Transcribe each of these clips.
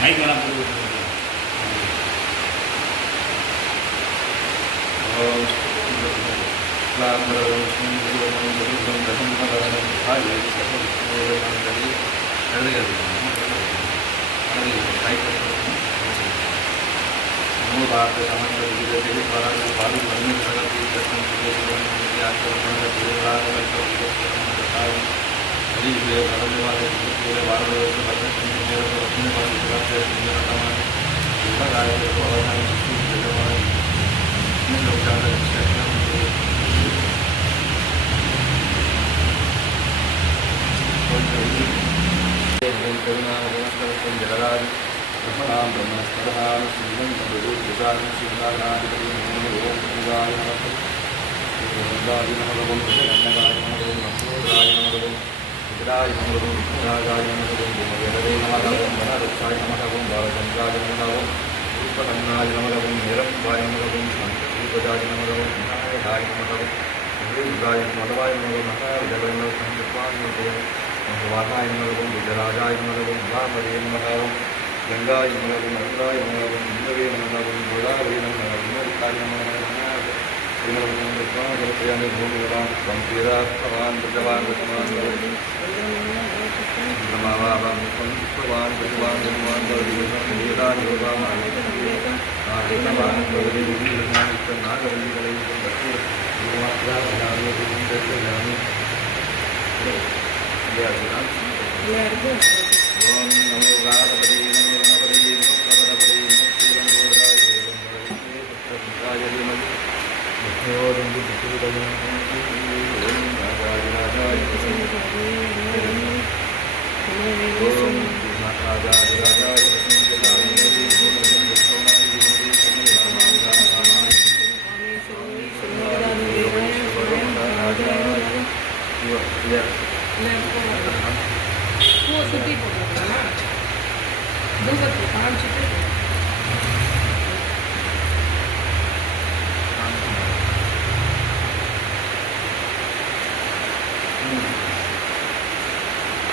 மைக்கெல்லாம் போட்டு भारत समाज जलराज ब्रह्मणां ब्रह्मस्पदां श्रीलं प्रभुर्विदां शिवनारायणाधिपतिं नमो ओंकाराय नमः ओंकाराय नमः अन्नदाय नमः नमोदाय नमः विद्राय नमः विद्राय नमः भूमवेदे नमः वनरक्षाय नमः बालचन्द्राय नमः पुष्पकन्नाय नमः निरम्बाय नमः शान्तिपदाय नमः विनायकाय नमः रुद्राय मधवाय नमः महाविद्याय नमः संयुक्ताय नमः वाहाय नमः विजयराजाय नमः महामरे नमः गंगाय नमः नंदाय नमः इंद्रवे नमः गोदावरी नमः विमोदिताय नमः श्रीमद् भूमिवान् भवान् भगवान् भगवान् नमावान् भगवान् भगवान् भगवान् वेदान् योगान् ओम नमो गाणपति नमो गणपति नमो प्रभुपति नमो श्रीरंगोराय देवंगाय धीमहि ओम राजाय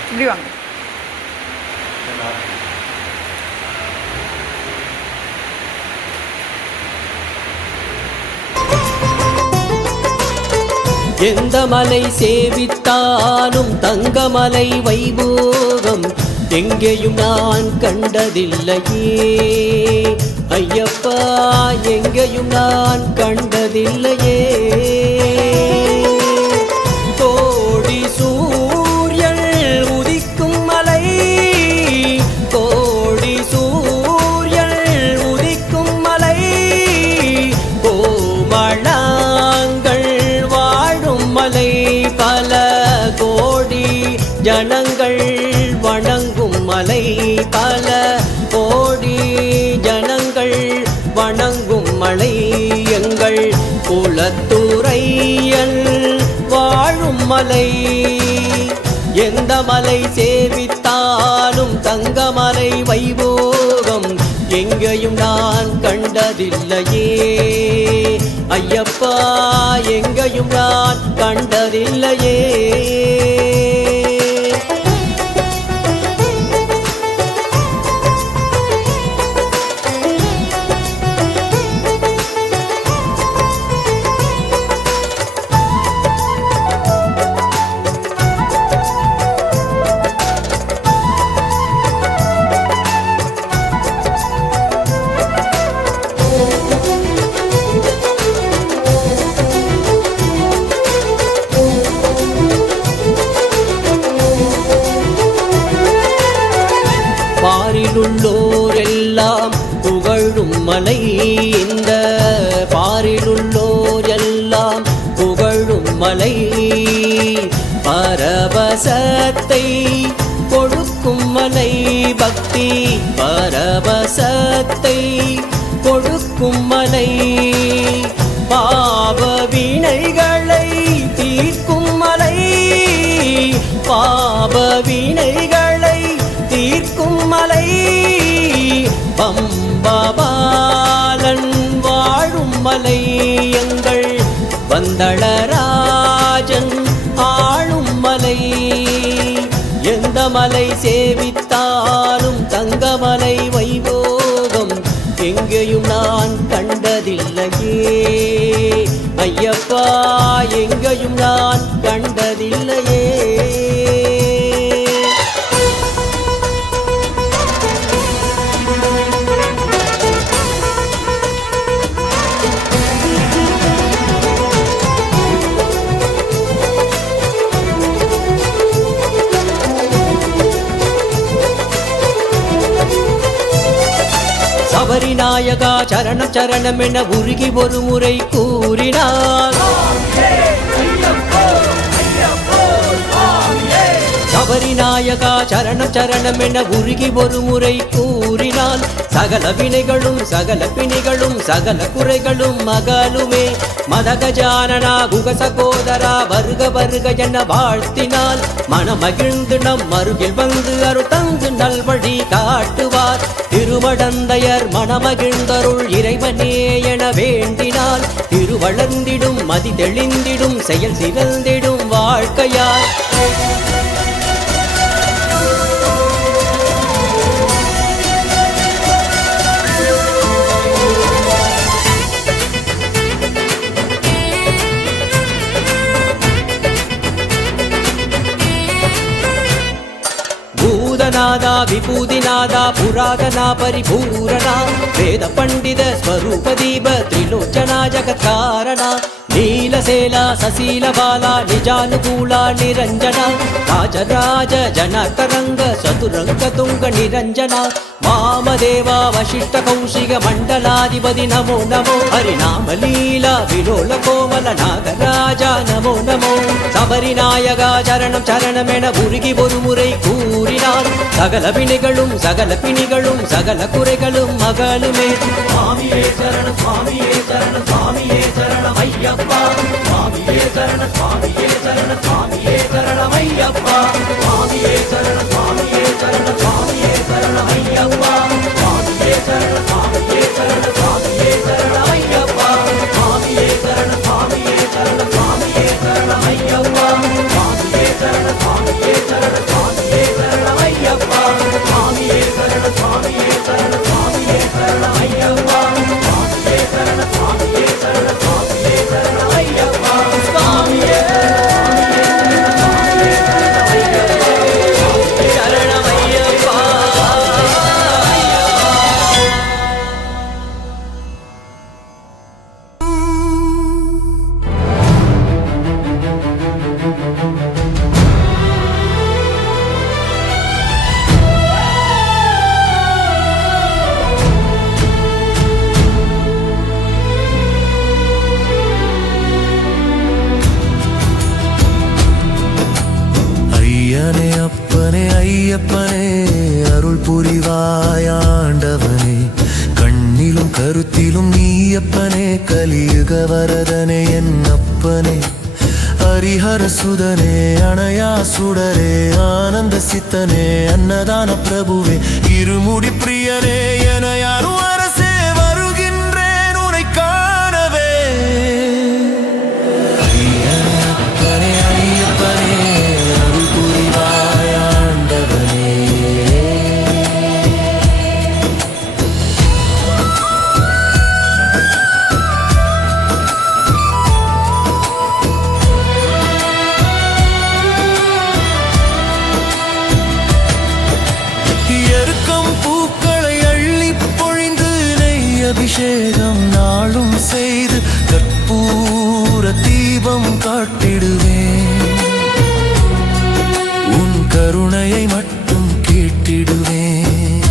இப்படி வாங்க. எந்த மலை சேவித்தாலும் தங்கமலை வைபோகம் எங்கேயும் நான் கண்டதில்லையே ஐயப்பா, எங்கேயும் நான் கண்டதில்லையே. கோடி சூரியன் உதிக்கும் மலை, கோடி சூரியன் உதிக்கும் மலை, கோமளாங்கள் வாழும் மலை, பல கோடி ஜனங்கள் வணங்கும் மலை, பல கோடி ஜனங்கள் வணங்கும் மலை, எங்கள் குலத்துறையன் வாழும் மலை. எந்த மலை சேவித்தாலும் தங்கமலை வைபோகம் எங்கேயும் நான் கண்டதில்லையே ஐயப்பா, எங்கேயும் நான் கண்டதில்லையே. பாரிலுள்ளோரெல்லாம் புகழும் மலை, இந்த பாரிலுள்ளோர் எல்லாம் புகழும் மலை, பரவசத்தை கொடுக்கும் மலை, பக்தி பரவசத்தை கொடுக்கும் மலை, பாவ வினைகளை தீர்க்கும் மலை, பாவ வினைகளை தீர்க்கும் மலை, பம்பபாலன் வாழும் மலை, எங்கள் வந்தளராஜன் ஆளும் மலை. எந்த மலை சேவித்தால் ஐயப்பா எங்கேயும் நான் கண்டதில்லையே. சபரிநாயகா சரணம் சரணம் என உருகி ஒரு முறை கூறினார். சபரிநாயகா சரணம் சரணம் என உருகி ஒரு முறை கூறினால் சகல வினைகளும் சகல பிணிகளும் சகல குறைகளும் மகளுமே. மதகஜானனா குக சகோதரா வருக வருக என வாழ்த்தினால் மனமகிழ்ந்து நம் அருகில் வந்து அருள் தந்து நல்வழி காட்டுவார். திருமடந்தையர் மனமகிழ்ந்தருள் இறைவனே என வேண்டினால் திருவளர்ந்திடும் மதி தெளிந்திடும் செயல் சிறந்திடும் வாழ்க்கையார். பூதநாதா விபூதிநாதா புராதனா பரிபூரணா வேத பண்டித ஸ்வரூப தீப திரிலோச்சனா ஜகத்காரணா நீலசேலா சசீலபாலா நிஜானுகூலா நிரஞ்சனா ராஜராஜ ஜனதரங்க சதுரங்க துங்க நிரஞ்சனா வாமதேவா வசிஷ்ட கௌஷிக மண்டலாதிபதி நமோ நமோ ஹரிநாமலீலா விலோல கோமல நாகராஜா நமோ நமோ. சபரிநாயகா சரணம் சரணம் என உருகி ஒரு முறை கூறினார் சகல வினைகளும் சகல பிணிகளும் சகல குறைகளும் மகளுமே. சுவாமியே சரணம் சுவாமியே சரணம் சுவாமியே சரணம் ஐயப்பா. சுவாமியே சரணம் சுவாமியே சரணம் சுவாமியே சரணம் ஐயப்பா. சுவாமியே சரணம் சுவாமியே சரணம் சுவாமியே சரணம் ஐயப்பா. சுவாமியே சரணம் சுவாமியே சரணம் சுவாமியே சரணம் ஐயப்பா. சுவாமியே சரணம் சுவாமியே சரணம் சுவாமியே சரணம் ஐயப்பா. சுவாமியே சரணம் சுவாமியே சரணம் சுவாமியே சரணம் ஐயப்பா. சுவாமியே சரணம் சுவாமியே சரணம் சுவாமியே சரணம் ஐயப்பா. சுவாமியே சரணம் சுவாமியே சரணம் சுவாமியே சரணம் ஐயப்பா. சுவாமியே சரணம் ஐயப்பா. ஐயனே அப்பனே ஐயப்பனே அருள் புரிவாயாண்டவனே கண்ணிலும் கருத்திலும் நீயப்பனே கலியுக வரதனே என் அப்பனே ஹரிஹர சுதனே அணையா சுடரே ஆனந்த சித்தனே அன்னதான பிரபுவே இருமுடி பிரியனே என யாரும் அரசே வருகின்றேன் உனை காணவே. ஐயனே அப்பனே ஐயப்பனே அருள் புரிவாயாண்டவனே. எருக்கம் பூக்களை அள்ளி பொழிந்து நெய் அபிஷேகம் நாளும் செய்து கற்பூர தீபம் காட்டிடுவேன். உன் கருணையை மட்டும் கேட்டிடுவேன்.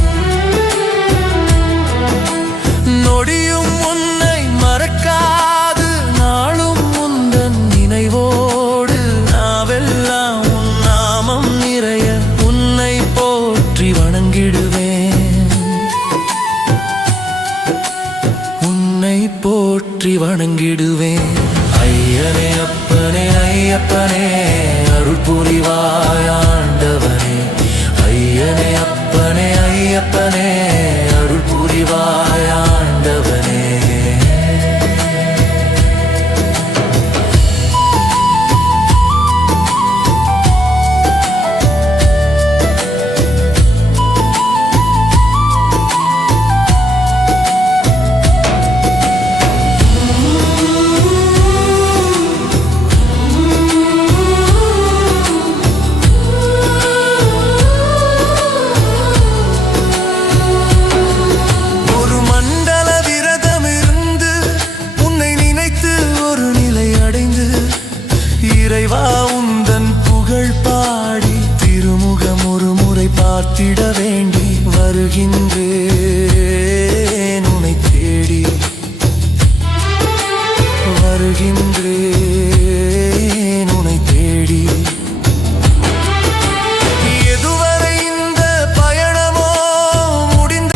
நொடியும் உன்னை மறக்காது நாளும் உந்தன் நினைவோடு நாவெல்லாம் உன் நாமம் நிறைய உன்னை போற்றி வணங்கிடுவேன். உன்னை போற்றி வணங்கிடுவேன். ஐயனே அப்பனே ஐயப்பனே அருள் புரிவாயாண்டவனே. ஐயனே அப்பனே ஐயப்பனே அருள் புரிவாயாண்டவனே. காத்திட வேண்டி வருகின்றேன் உன்னை தேடி வருகின்றேன் உன்னை தேடி எதுவரை இந்த பயணமோ முடிந்த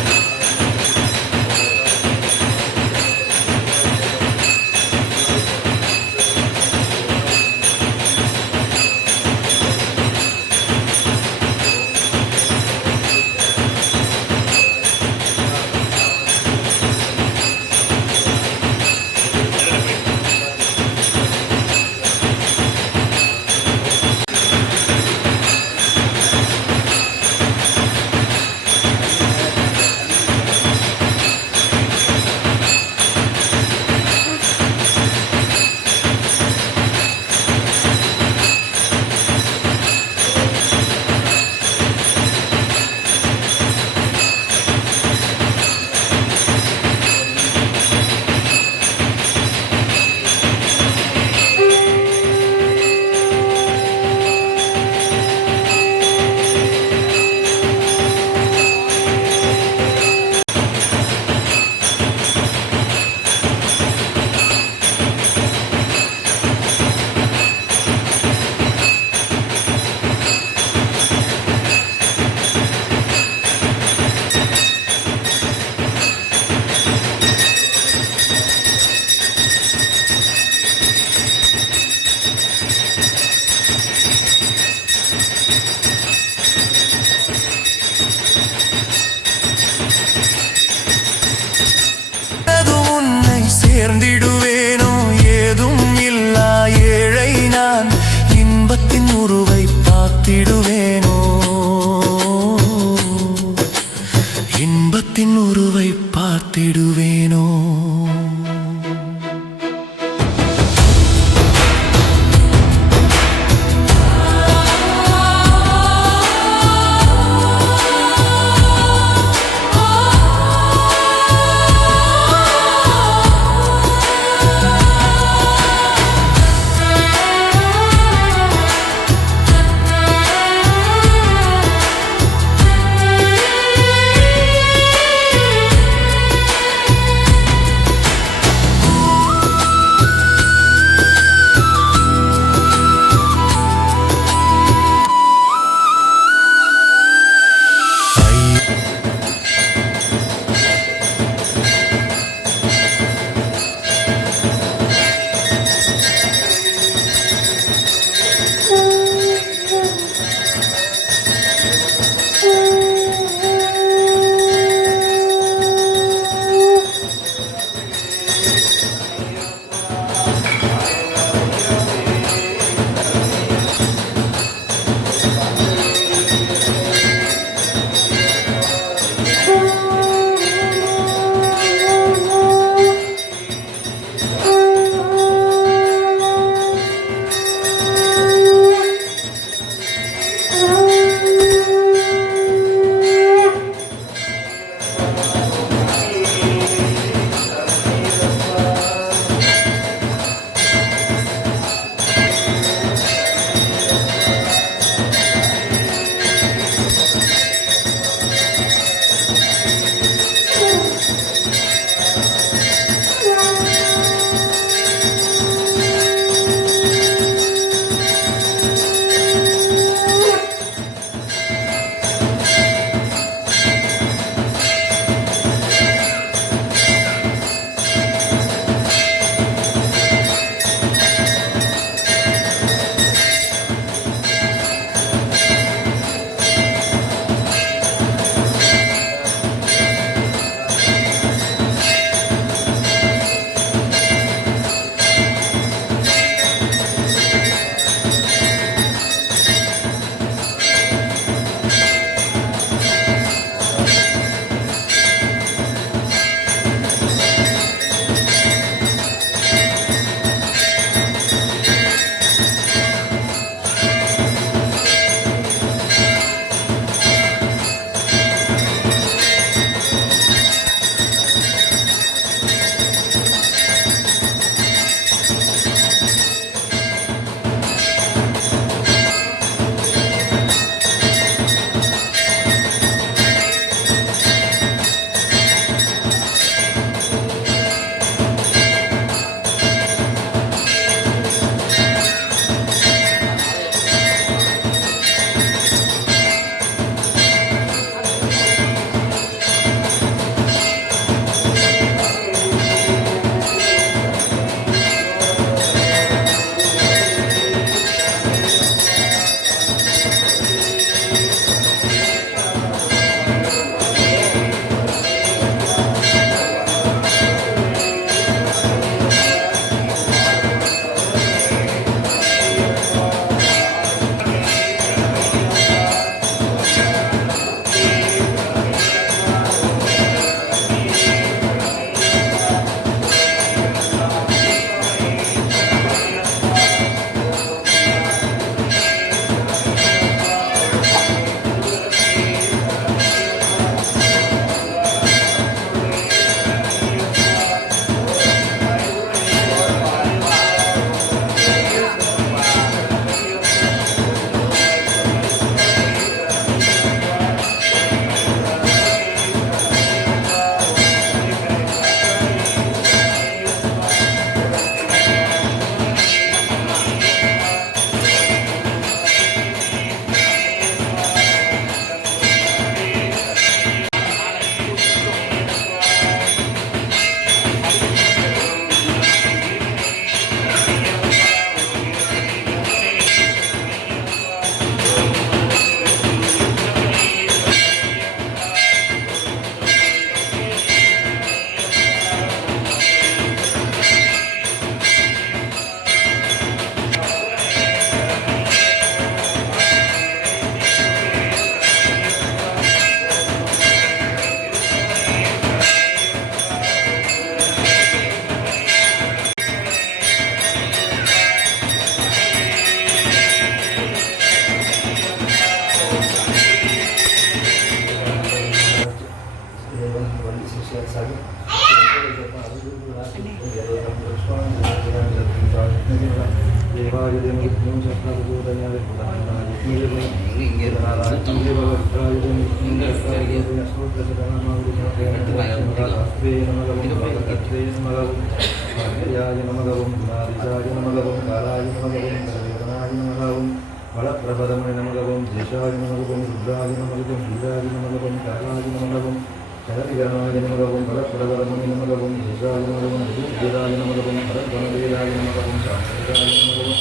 வளப்பிரபதமணி நமகவும் ஜெஷாதி நமகவும் ருத்ராதி நமகவும் வீராதி நமகவும் காலாதி நமகவும் கரவிகரணாதி நமகவும் வளப்பிரபதமணி நமகவும் ஜெஷாதி நமகவும் ருத்ராதி நமகவும் பரத்வனவேதாதி நமகவும் சாமவேதாதி நமகவும்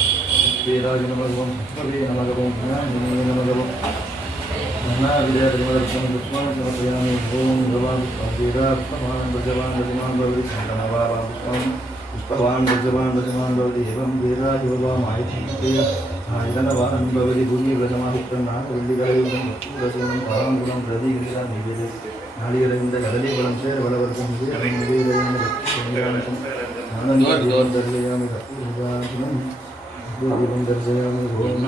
வேதாதி நமகவும் சத்மவே நமகவும் ஞானினே நமகவும் நன்னாவிதேதமதர்சனம் புஷ்பாணி சமர்ப்பயாமி ஓம் பகவான் வேதாத்மவான் பஜவான் பஜமான் பவதி சங்கமவான் புஷ்பவான் பஜவான் பஜமான் பவதி ஏவம் வேதா யோகாம் ஆயுதேய ஆயுதனவான் பவதி பூமி விரஜமாதித்தன் நாகவல்லிகளையுடன் வசூரசேனம் பாரங்குணம் பிரதிகிரிதான் நிவேது நாளிகளைந்த கடலை வளம் சேர வளவர்க்கம் நிவேதயாமி ரக்ஷம் ஆனந்தம் தர்சயாமி ரக்ஷம் தீபம் தர்சயாமி ஓம்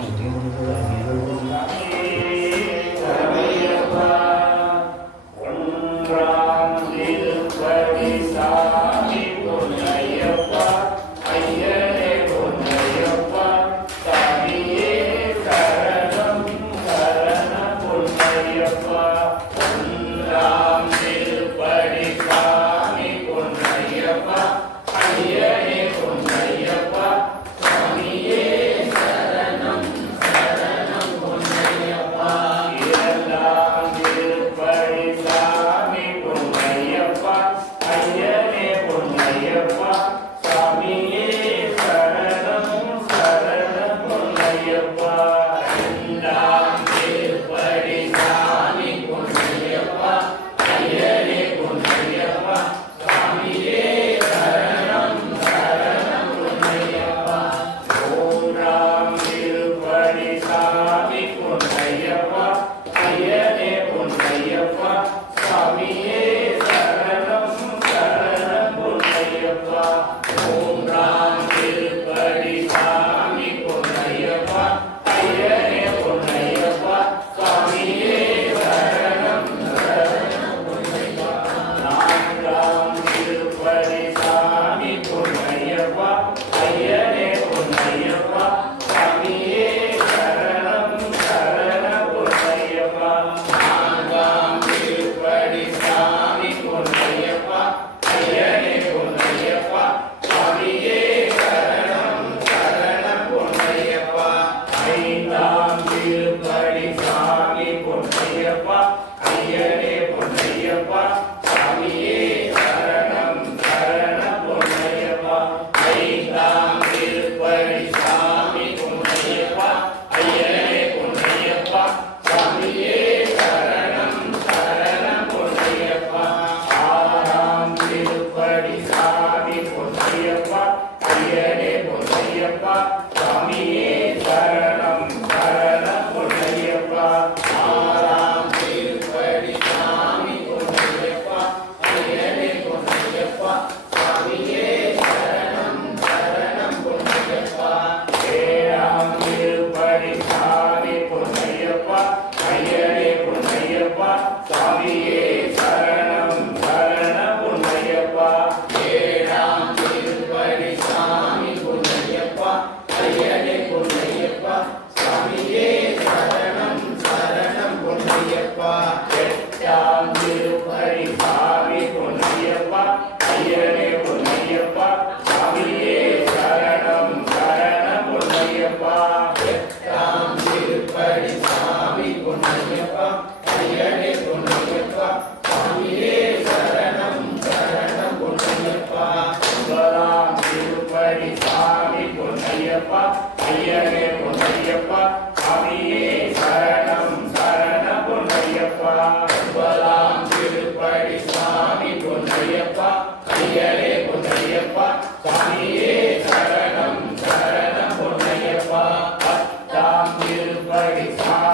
Bye.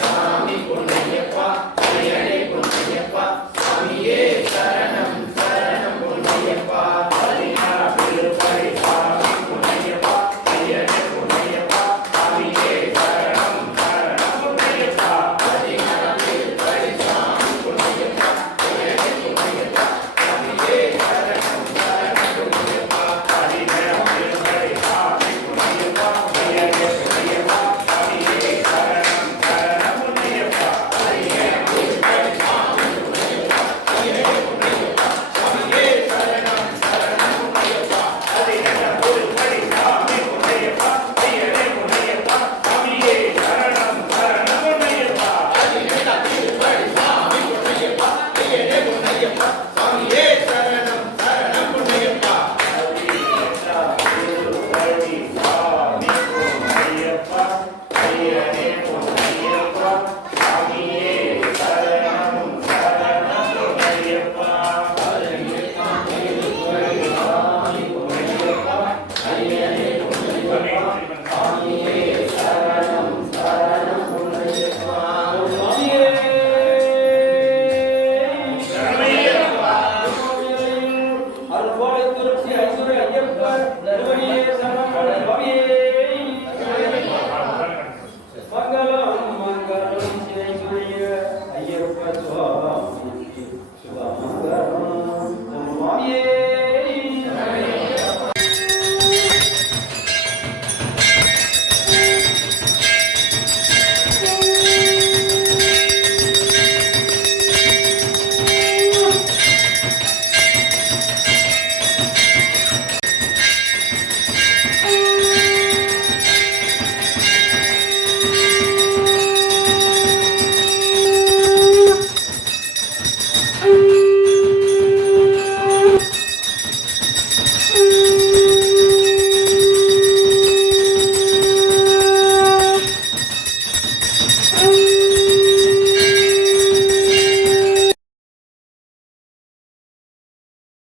சாமி